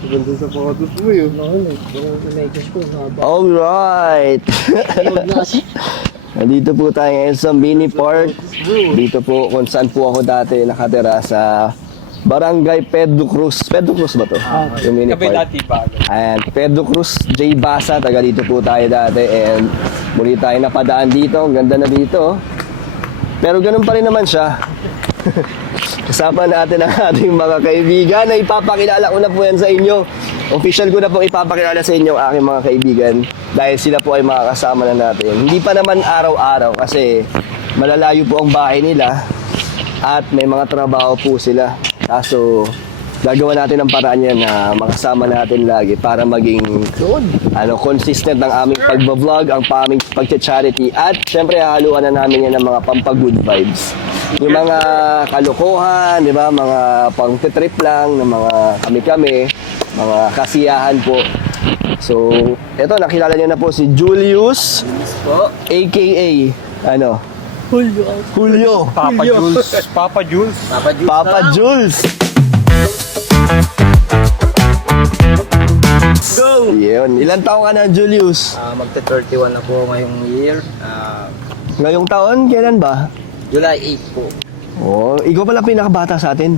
Ganda sa photos mo yun. Alright! Nandito po tayo ngayon sa mini park. Dito po kung saan po ako dati nakatira sa Barangay Pedro Cruz. Pedro Cruz ba to? Yung mini park. Ayan, Pedro Cruz, J. Basa. Taga dito po tayo dati. And muli tayo napadaan dito. Ang ganda na dito. Pero ganun pa rin naman siya. Kasama natin ang ating mga kaibigan na ipapakilala ko na po yan sa inyo. Official ko na po ipapakilala sa inyo ang aking mga kaibigan dahil sila po ay makakasama na natin. Hindi pa naman araw-araw kasi malalayo po ang bahay nila at may mga trabaho po sila. Kaso gagawa natin ang paraan yan na makasama natin lagi para maging consistent ang aming pagbablog, ang aming pagcha-charity at syempre haluan na namin yan ng mga pampag-good vibes. Yung mga kalokohan, di ba? Mga pang-trip lang ng mga kami-kami, mga kasiyahan po. So, eto, nakilala niyo na po si Julius po, aka ano? Julio. Papa Jules. Papa Jules. Papa Jules. Go! Yun. Ilan taon ka na, Julius? Magta-31 na po ngayong year. Ngayong taon, kailan ba? July 8 po. Oh, ikaw pala pinakabata sa atin.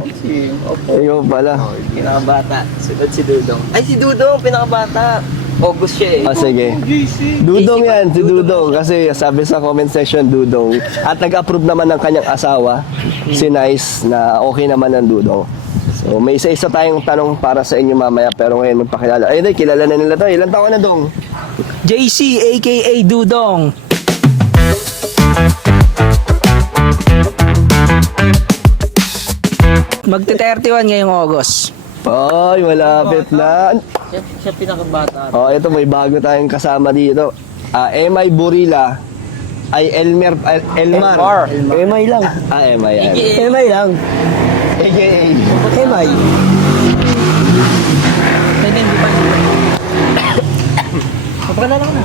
Opo. Ikaw pala. Pinakabata. Sunod si Dudong. Ay, si Dudong, pinakabata. August siya eh. Ah, sige. Dudong yan, si Dudong. Kasi sabi sa comment section, Dudong. At nag-approve naman ng kanyang asawa, si Nice, na okay naman ang Dudong. So, may isa-isa tayong tanong para sa inyo mamaya, pero ngayon magpakilala. Ay, kilala na nila tayo. Ilan taon na, Dong? JC aka Dudong. Magte-31 ngayong August. Ay, malapit na. Siya pinakabata. Oh, ito may bago tayong kasama dito. MI Burila ay Elmar. MI lang. MI yan. MI lang. AKA. MI. Hindi pa. Kapagkalala ko na.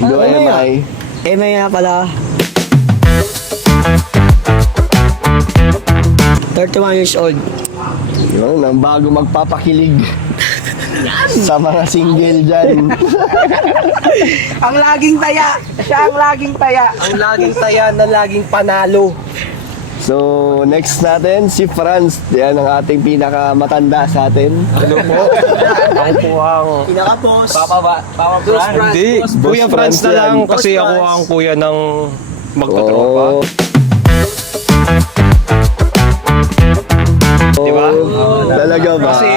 Do MI. MI nga pala. 31 years old. Yun, ang bago magpapakilig sa mga single dyan. Ang laging taya. Siya ang laging taya. Ang laging taya na laging panalo. So, next natin, si Franz. Yan ang ating pinakamatanda sa atin. Ano po? Ako po ang... Pinaka-boss. Papa Hindi. Boss Kuya Franz Franz na lang yan. kasi Boss ako Franz. ang kuya ng magtatropa. Oh. Diba? Talaga ba? Kasi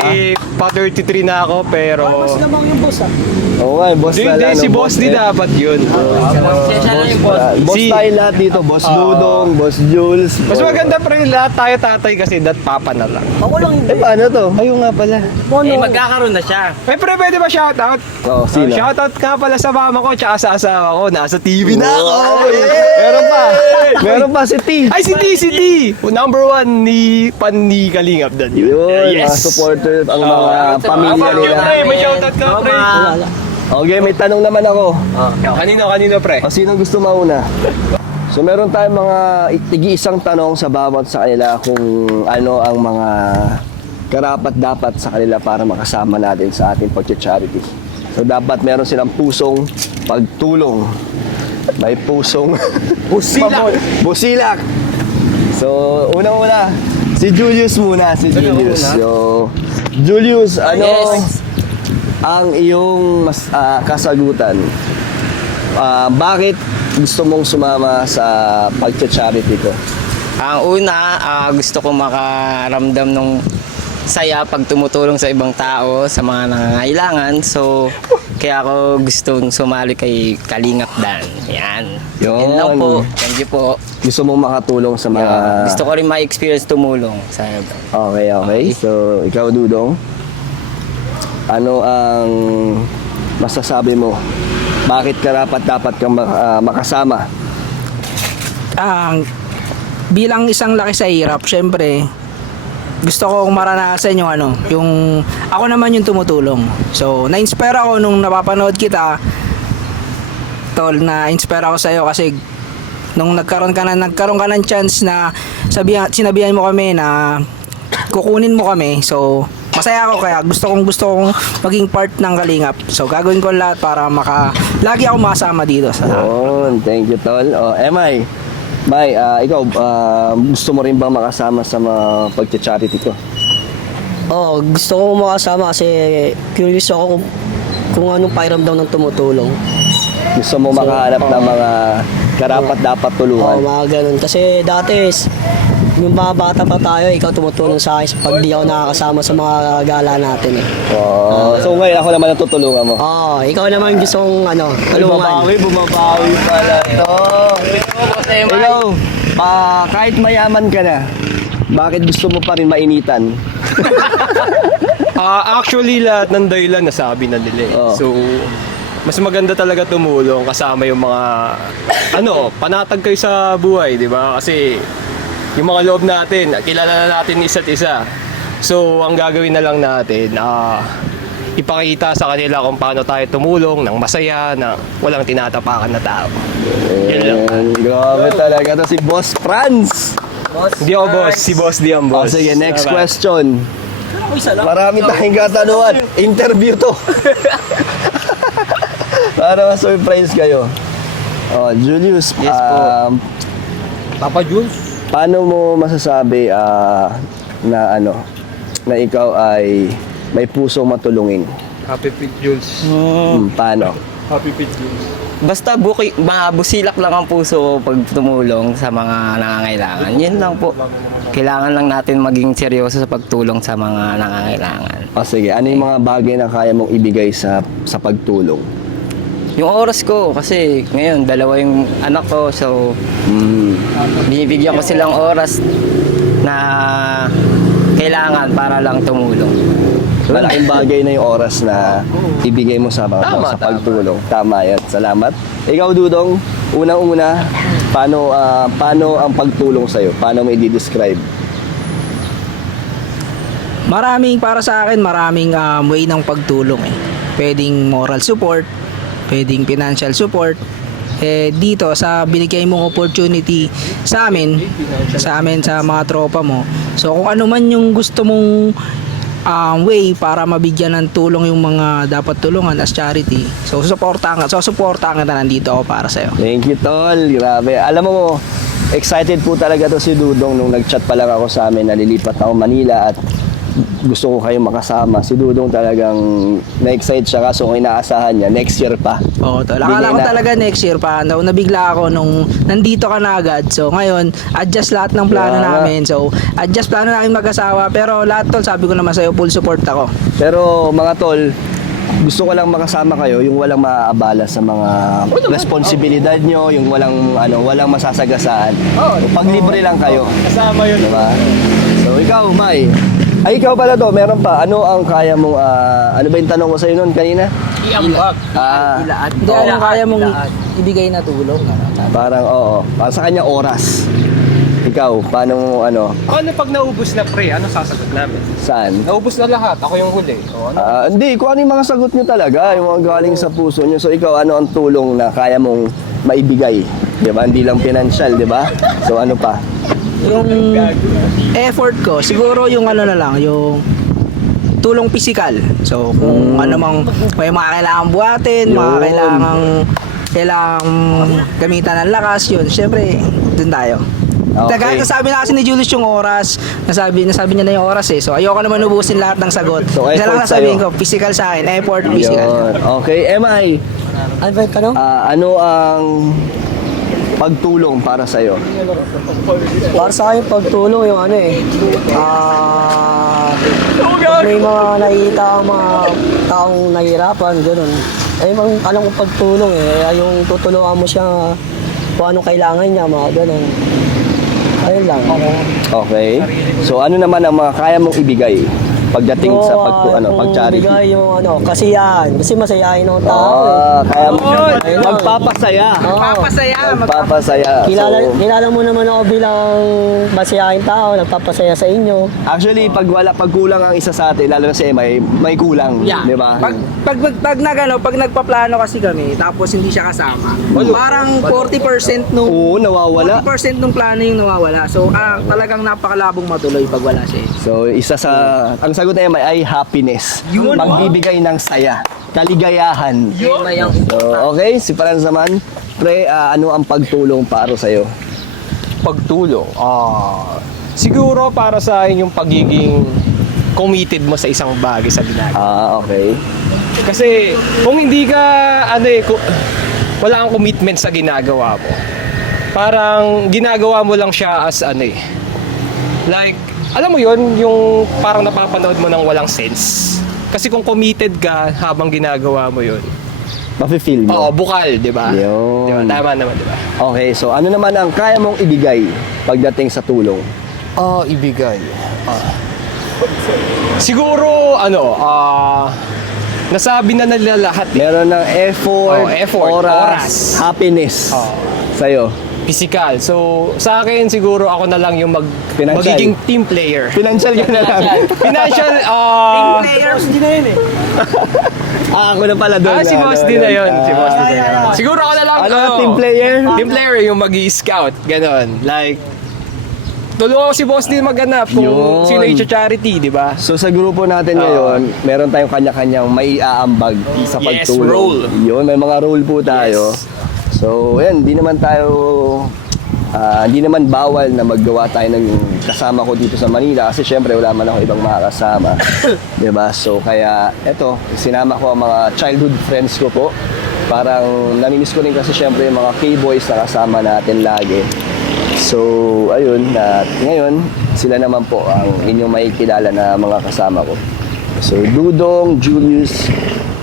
pa 33 na ako pero... Gamang yung boss ah. Oo nga, boss Hindi, na lang. si no, boss di eh. dapat yun. Siya na yung boss. Boss Si- tayo lahat dito. Boss Dudong, Boss Jules. Mas maganda pa rin lahat tayo tatay kasi dat papa na lang. Ako lang Eh, paano to? Ayun nga pala. Eh, magkakaroon na siya. Eh, pero pwede ba shoutout? Oh, sino? Shoutout nga pala sa mama ko tsaka sa asawa ko. Nasa TV na ako. Meron pa. Meron pa si T. Ay, si T, si T. Number 1 ni Pani Kalingap dan yun. Yun, mga Yes. supporter, ang mga pamilya About you, nila. pre. May shoutout ka, pre. Okay, may tanong naman ako. Kanino, pre? O, sino gusto mauna? So, meron tayong mga tig-isang tanong sa bawat sa kanila kung ano ang mga karapat-dapat sa kanila para makasama natin sa ating pag-charity. So, dapat meron silang pusong pagtulong. May pusong Busilak. busilak. So, unang-una, si Julius muna, si Julius. So, Julius, ano Yes. ang iyong kasagutan? Bakit gusto mong sumama sa pagcha-charity ko? Ang una, gusto ko makaramdam ng saya pag tumutulong sa ibang tao, sa mga nangangailangan. So, kaya ako gustong sumali kay Kalingap Dan. Yan. Yan lang po. Thank you po. Gusto mong makatulong sa mga... Gusto ko rin ma-experience tumulong sa iba. Okay. So, ikaw, Dudong, ano ang masasabi mo? Bakit dapat kang makasama? Bilang isang laki sa hirap, syempre, gusto kong maranasan yung ako naman yung tumutulong. So, na-inspire ako nung napapanood kita, tol, na-inspire ako sa'yo kasi nung nagkaroon ka ng chance na sinabihan mo kami na kukunin mo kami. So, masaya ako kaya gusto kong maging part ng Kalingap. So, gagawin ko lahat para lagi ako makasama dito sa Thank you, tol. Emay, ikaw, gusto mo rin bang makasama sa mga pag-charity ko? Oo, gusto ko makasama kasi curious ako kung anong pakiramdam ng tumutulong. Gusto mo makahanap ng mga karapat dapat Oo, tulungan? mga ganun. Kasi dati, yung mga bata pa tayo, ikaw tumutulong sa akin pag di ako nakakasama sa mga gala natin eh. So ngayon ako naman ang tutulungan mo. Oo, ikaw naman gusto kong tulungan. Bumabawi pala to. Ikaw, kahit mayaman ka na, bakit gusto mo pa rin mainitan? Actually, lahat ng dahilan nasabi na nila. Oh. So, mas maganda talaga tumulong kasama yung mga, panatag kayo sa buhay, di ba? Kasi, yung mga loob natin, kilala na natin isa't isa. So, ang gagawin na lang natin, ipakita sa kanila kung paano tayo tumulong ng masaya na walang tinatapakan na tao. Yun lang. Grabe talaga to si Boss Franz. Hindi ako boss, si Boss di ang boss. Sige, next Bye-bye. question. Marami tayong katanungan. Interview to. Para ma-surprise kayo. Julius, Yes po. Papa Jules? paano mo masasabi na na ikaw ay may pusong matulungin? Happy Pit Jules. Paano? Happy Pit Jules. Basta busilak lang ang puso ko pag tumulong sa mga nangangailangan. Yun lang po. Kailangan lang natin maging seryoso sa pagtulong sa mga nangangailangan. Sige, ano yung mga bagay na kaya mong ibigay sa pagtulong? Yung oras ko, kasi ngayon, 2 yung anak ko, so binibigyan ko silang oras na kailangan para lang tumulong. Malaking bagay na yung oras na ibigay mo sa pagtulong. Tama yan. Salamat. Ikaw, Dudong, unang-una, paano ang pagtulong sa'yo? Paano mo i-describe? Para sa akin, maraming way ng pagtulong eh. Pwedeng moral support, pwedeng financial support. Dito sa binigay mong opportunity sa amin sa mga tropa mo. So kung ano man yung gusto mong way para mabigyan ng tulong yung mga dapat tulungan as charity. So susuportahan ka na, nandito ako para sa'yo. Thank you, Tol. Grabe. Alam mo, excited po talaga to si Dudong nung nag-chat pa lang ako sa amin. Nalilipat ako Manila at gusto ko kayong makasama. Si Dudong talagang na-excite siya kaso kung inaasahan niya, next year pa. Oo, tol. Akala ko talaga next year pa. Nabigla ako nung nandito ka na agad. So ngayon, adjust lahat ng plano namin. So adjust plano namin mag-asawa. Pero lahat tol, sabi ko naman sa'yo, full support ako. Pero mga Tol, gusto ko lang makasama kayo yung walang maaabala sa mga responsibilidad nyo, yung walang masasagasaan. Paglibre lang kayo. Kasama yun. Diba? So ikaw, Mai. Ay, ikaw pala to, meron pa. Ano ang kaya mong, ano ba yung tanong ko sa'yo noon kanina? Iambag. Hindi, anong kaya mong ibigay na tulong? Parang, para sa kanya oras. Ikaw, paano mo, Ano pag naubos na pre, ano sasagot namin? saan? Naubos na lahat, ako yung huli. O, ano? Hindi, kung ano yung mga sagot nyo talaga, yung mga galing sa puso nyo. So ikaw, ano ang tulong na kaya mong maibigay? Diba? Hindi lang financial, diba? So ano pa? Yung effort ko, siguro yung yung tulong physical. So, kung may mga kailangan buhatin, mga kailangan gamitan ng lakas, yun, syempre, dun tayo. Okay. Nasabi na kasi ni Julius yung oras, nasabi niya na yung oras eh. So, ayoko naman ubusin lahat ng sagot. So, Isa lang effort nasabihin sa'yo. ko, physical sa akin, effort, physical. Yun. Okay, MI, Ano ba yung tanong? ano ang pagtulong para sa'yo? Para sa akin, pagtulong yung may mga nakikita ang mga taong nahihirapan, gano'n. Alam ko pagtulong yung tutulungan mo siya kung anong kailangan niya, mga gano'n. Ayun lang. Okay. So ano naman ang mga kaya mong ibigay? pagdating sa pag-charity? Bigay yung kasiyahan. Kasi masayahin ng tao Kaya Ayun. magpapasaya. Papasaya. Kilala mo naman ako bilang masayahin tao, nagpapasaya sa inyo. Actually, pag kulang ang isa sa atin, lalo na si Emma, may kulang, Yeah. di ba? Pag nagpaplano kasi kami, tapos hindi siya kasama, parang 40% nung Oo, nawawala. 40% nung plano yung nawawala. So, talagang napakalabong matuloy pag wala siya. So, ang sagot na Emma ay happiness. Magbibigay ng saya, kaligayahan. So, okay, si Franz naman, pre, ano ang pagtulong para sa'yo? Pagtulong. Siguro para sa akin yung pagiging committed mo sa isang bagay sa ginagawa. Okay. Kasi kung hindi ka wala kang commitment sa ginagawa mo. Parang ginagawa mo lang siya as like alam mo yon yung parang napapanood mo ng walang sense. Kasi kung committed ka habang ginagawa mo yon, Mafe-feel mo. oo, bukal, di ba? Yun. Di ba? Tama naman, di ba? Okay, so ano naman ang kaya mong ibigay pagdating sa tulong? Ibigay. Siguro, nasabi na nila lahat eh. Meron ng effort, effort, oras. happiness Oo. sa'yo. Physical. So, sa akin siguro ako na lang yung Financial. magiging team player. Financial ka na lang. Financial, Players, hindi na yun eh. Ako na pala doon. si Boss din na yun. Si Boss din na yun. Siguro ako na lang, Team player? Team player yung mag-i-scout. Ganon. Like, tulungan ko si Boss din maghanap kung Yun. sino yung charity, di ba? So sa grupo natin ngayon, meron tayong kanya-kanyang may aambag sa Yes, pagtulong. role. Yun, may mga role po tayo. Yes. So, yan, hindi naman bawal na maggawa tayo ng kasama ko dito sa Manila kasi syempre wala man ako ibang makakasama. 'Di ba? So kaya eto, sinama ko ang mga childhood friends ko po. Parang namimiss ko rin kasi syempre yung mga K-boys na kasama natin lagi. So, ayun, at ngayon, sila naman po ang inyong makikilala na mga kasama ko. So, Dudong, Julius,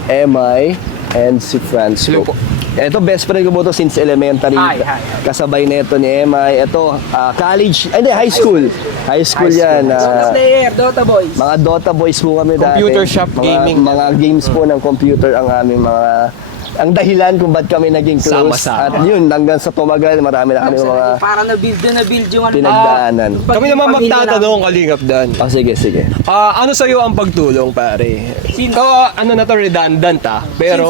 Emay, and si Franz Hello po. po. Ito, best friend ko po to since elementary. Hi. Kasabay na ito ni Emay. Ito, college, high school. High school yan. Player, Dota Boys. Mga Dota boys po kami dati. Computer shop gaming. Mga games po ng computer ang aming ang dahilan kung ba't kami naging close. Sama-sama. At yun, hanggang sa tumagal, marami na kami mga Parang na-build yung pinagdaanan. Kami naman magtatanong, Kalingap Dan. Sige. Ano sa'yo ang pagtulong, pare? Na to redundant pero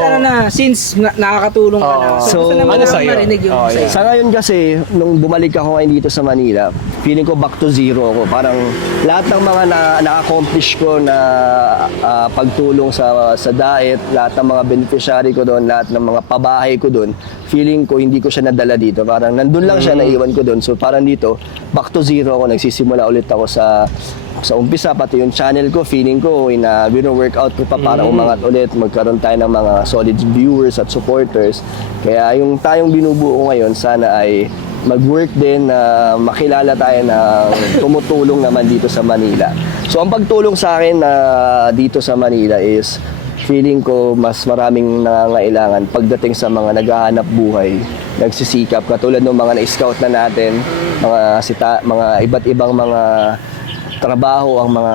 since nakakatulong ka na. So, gusto naman ano namin sa'yo? marinig yung Oh, sa'yo. yeah. Sa ngayon kasi, nung bumalik ako ngayon dito sa Manila, feeling ko back to zero ako. Parang lahat ng mga na-accomplish ko na pagtulong sa diet, lahat ng mga beneficiary ko doon, lahat ng mga pabahay ko doon, feeling ko hindi ko siya nadala dito. Parang nandun lang siya, naiwan ko doon. So parang dito, back to zero ako. Nagsisimula ulit ako sa umpisa, pati yung channel ko, feeling ko, workout ko pa para umangat ulit, magkaroon tayo ng mga solid viewers at supporters. Kaya yung tayong binubuo ko ngayon, sana ay mag-work din na makilala tayo na tumutulong naman dito sa Manila. So ang pagtulong sa akin dito sa Manila is feeling ko mas maraming nangangailangan pagdating sa mga naghahanap buhay, nagsisikap, katulad ng mga na-scout na natin, mga iba't ibang mga trabaho ang mga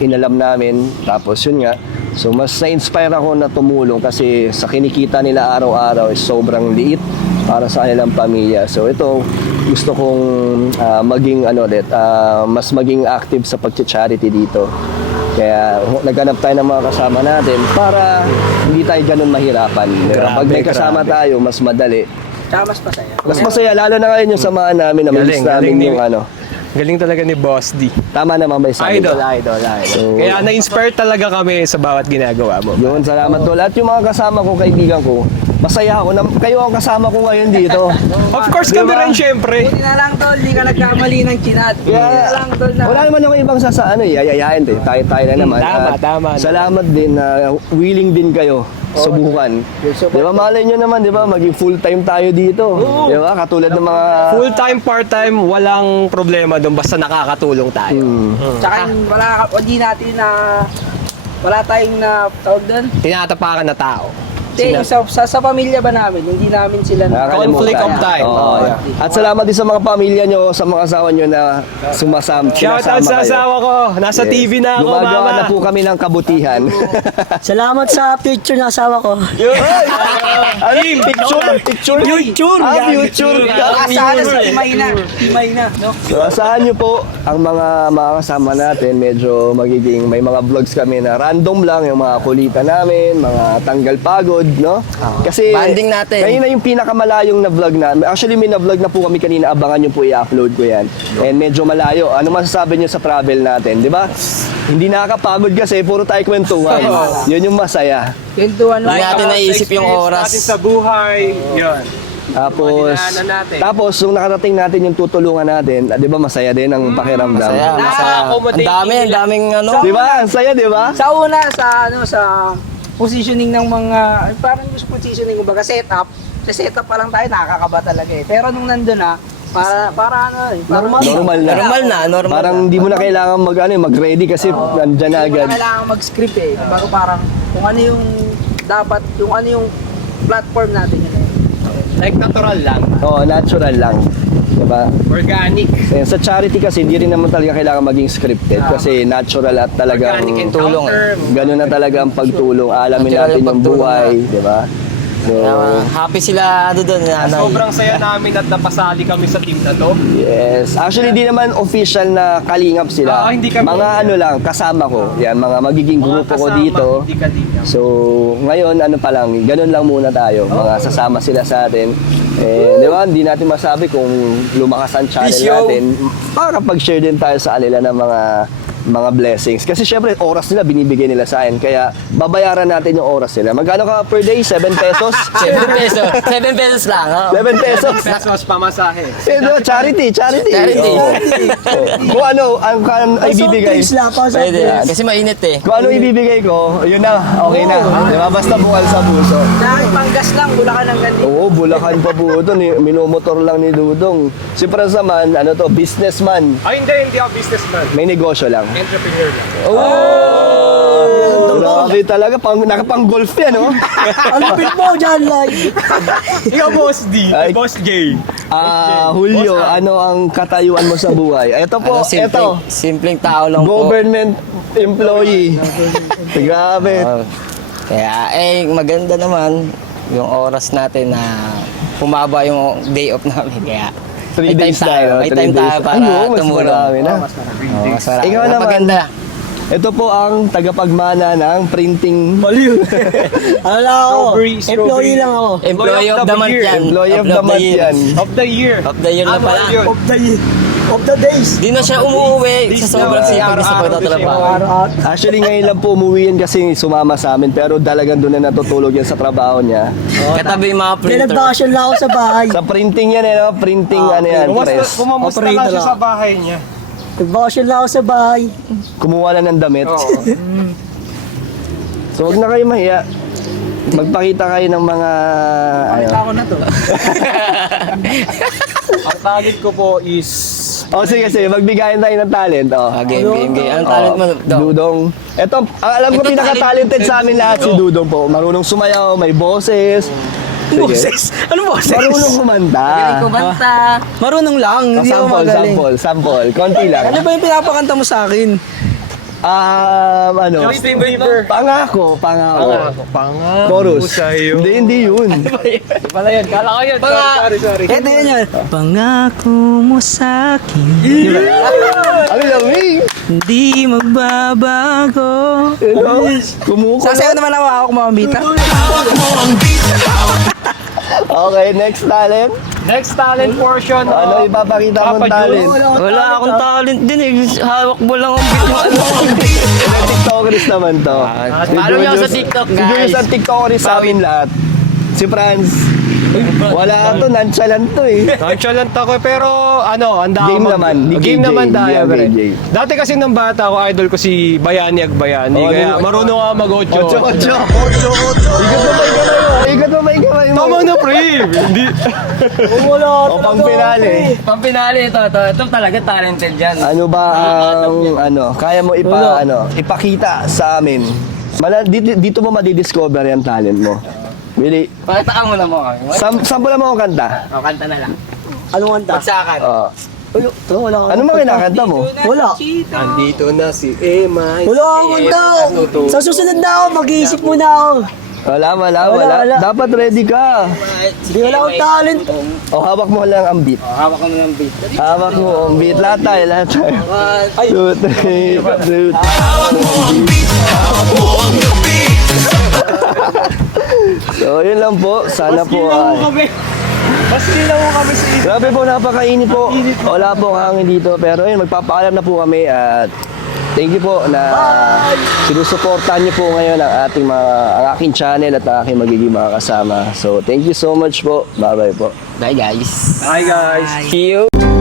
inalam namin. Tapos yun nga, so mas na-inspire ako na tumulong kasi sa kinikita nila araw-araw is sobrang liit para sa kanilang pamilya. So ito, gusto kong mas maging active sa pag-charity dito. Kaya naghanap tayo ng mga kasama natin para hindi tayo ganun mahirapan. Pag may kasama tayo, mas madali. Tsaka mas masaya. Mas masaya, lalo na ngayon yung samahan namin, na-miss namin yung Galing talaga ni Boss D. Tama naman ba yung sabi ko? Idol. So, Kaya na-inspire talaga kami sa bawat ginagawa mo. yun, salamat tol. At yung mga kasama ko, kaibigan ko, masaya ako na kayo ang kasama ko ngayon dito. Of course, kami rin syempre. Buti na lang tol, hindi ka nagkamali ng chinat. Buti na lang tol na. Wala naman ako ibang yayayain eh. Tayo na naman. Tama. Salamat din na willing din kayo subukan. Di ba, malay nyo naman, di ba, maging full-time tayo dito. Di ba, katulad ng mga... Full-time, part-time, walang problema doon basta nakakatulong tayo. Tsaka hindi natin na wala tayong na tawag doon. Tinatapakan na tao. Sa pamilya ba namin, hindi namin sila Conflict of time. Oo. At salamat din sa mga pamilya nyo, sa mga asawa nyo na Shout out sa kayo. asawa ko. Nasa Yes. TV na ako, Gumagawa mama. na po kami ng kabutihan. Salamat sa picture ng asawa ko. Ano yung picture? Picture? Future! Future! Asahan sa Himay na, no? So, asahan nyo po ang mga kasama natin. Medyo magiging may mga vlogs kami na random lang, yung mga kulitan namin, mga tanggal pagod, no? Kasi Banding natin. kanina yung pinakamalayong na vlog na. Actually, may na-vlog na po kami kanina. Abangan nyo po, i-upload ko yan. And medyo malayo. Ano masasabi nyo sa travel natin, di ba? Hindi nakakapagod kasi puro tayo kwentuhan. Yun yung masaya. Kwentuhan Hindi natin naisip yung oras. Natin sa buhay. Yun. Tapos, natin. nung nakarating natin yung tutulungan natin, di ba masaya din ang pakiramdam? Masaya. Ang daming ano. Di ba? Ang saya, di ba? Sa una, sa positioning ng mga, parang yung positioning, kumbaga setup. Sa setup pa lang tayo, nakakaba talaga eh. Pero nung nandun na, para ano eh. Normal na. Normal Parang na. hindi mo na kailangan mag-ready kasi nandyan na Hindi mo agad. na kailangan mag-script eh. Kumbaga parang kung ano yung dapat, yung ano yung platform natin yun eh. Like natural lang. Oo, natural lang. Diba? Organic. Eh, sa charity kasi hindi rin naman talaga kailangan maging scripted kasi natural at talagang Organic tulong encounter. gano'n na talaga ang pagtulong. Alamin Natural natin yung yung pagtulong buhay, di ba? So, Happy sila doon. Sobrang saya namin at napasali kami sa team na to. yes. Actually, di naman official na kalingap sila. Hindi kami. Mga ano lang, kasama ko. Yan, mga magiging grupo ko dito. Hindi ka din. So, ngayon, ano pa lang, ganun lang muna tayo. Mga sasama sila sa atin. Eh, di ba, hindi natin masabi kung lumakas ang channel natin. Makakapag-share din tayo sa kanila ng mga blessings. Kasi syempre, oras nila binibigay nila sa akin. Kaya, babayaran natin yung oras nila. Magkano ka per day? 7 pesos? 7 pesos. 7 pesos lang. Oh. 7 pesos? Pesos pamasahe. Eh, di ba, charity. Charity. Oo. Kung ano, ang ibibigay. Pwede. Kasi mainit eh. Kung ano ibibigay ko, yun na, okay na. Di ba? Basta bukal sa puso. Dahil panggas lang, Bulacan ng ganito. Oo, Bulacan pa po ito. Minumotor lang ni Dudong. Si Franz naman, ano to, businessman. Ay, hindi ako businessman. May negosyo lang. Entrepreneur lang. Grabe talaga, nakapang-golf yan, oh. Ano pin mo dyan, like? Ikaw, Boss D. Ay. Boss J. Julio, ano ang katayuan mo sa buhay? Ito po, ito. Simpleng tao lang po. Government employee. Grabe. Kaya maganda naman yung oras natin na humaba yung day off namin. Kaya 3 may days time tayo. tayo. May 3 time days. tayo para Ay, mas tumulong. marami na. Mas marami. Ikaw naman. Maganda. Ito po ang tagapagmana ng printing. Ano lang ako? Employee lang ako. Employee of the month yan. Employee of the month yan. Of the year. Of the year na pala. Yun. Of the days. Di na siya umuwi sa sobrang sipag sa pagtatrabaho. Actually, ngayon lang po umuwi yan kasi sumama sa amin. Pero talagang doon na natutulog yan sa trabaho niya. Katabi yung mga May printer. nag-vacation lang ako sa bahay. Sa printing yan, no? Printing, ano yan, press. Kumusta lang Operator siya lang. sa bahay niya. Nag-vacation lang ako sa bahay. Kumuha na ng damit. So, huwag na kayo mahiya. Magpakita kayo ng mga, ano. Ako na to. Ang talent ko po is... Sige, magbigayan tayo ng talent. Game. Anong talent mo? Dudong. Ito, ang alam ko Ito, pinaka-talented sa amin lahat si Dudong po. Marunong sumayaw, may boses. Sige. Boses? Anong boses? Marunong kumanta. Kumanta. Marunong lang, hindi ako magaling. Sample. Konti lang. Ano ba yung pinapakanta mo sa akin? Ano? Justin Bieber. Pangako. Chorus. Hindi yun. Pala yan. Kala ko yan. Sorry. Ito yan. Pangako mo sa akin, Ano lamig? hindi magbabago. Kumukulo. Sasayaw naman ako kumamita. Okay, next talent. Next talent portion. Ano ipapakita mong Papa talent? Jules. Wala akong talent din eh. Hawak mo lang ang beat mo. Ilang TikTokers naman to. Follow niyo ako sa TikTok, Si Julius guys. ang TikTokers sa amin lahat. Si Franz. Wala to, nonchalant to eh. Nonchalant ako pero ang dami. Game naman, di Game KJ, naman tayo. di pre. KJ. Dati kasi nung bata ako, idol ko si Bayani Agbayani. Oh, Kaya di- marunong ako mag-8. Ocho. Ikat mo may kamay mo. Tama na, pre! Hindi. O pang pinali. Pampinali ito. Ito talaga talented yan. Ano ba ang kaya mo ipakita sa amin? Dito mo madidiscover yung talent mo. Willie, Pakita ka muna mo kami. sample mo akong kanta. O, kanta na lang. Anong kanta? Bagsakan. Oh. Ay, ito, wala kang Ano mga kinakanta mo? Wala. Andito na si Emma. Wala akong kanta. Sa susunod na ako, mag-iisip muna ako. Wala. Wala. Dapat ready ka. Hindi, wala akong talent. O, hawak mo lang ang beat. Hawak ko ng beat. Hawak mo ang beat. Lahat tayo. Ay, 2, 3, 2. So, yun lang po. Sana po ay... Grabe po, napakainit po. Wala po ang hangin dito. Pero yun, magpapaalam na po kami at thank you po na sinusuportahan niyo po ngayon ang aking channel at ang aking magiging mga kasama. So, thank you so much po. Bye-bye po. Bye guys. Hi guys. See you.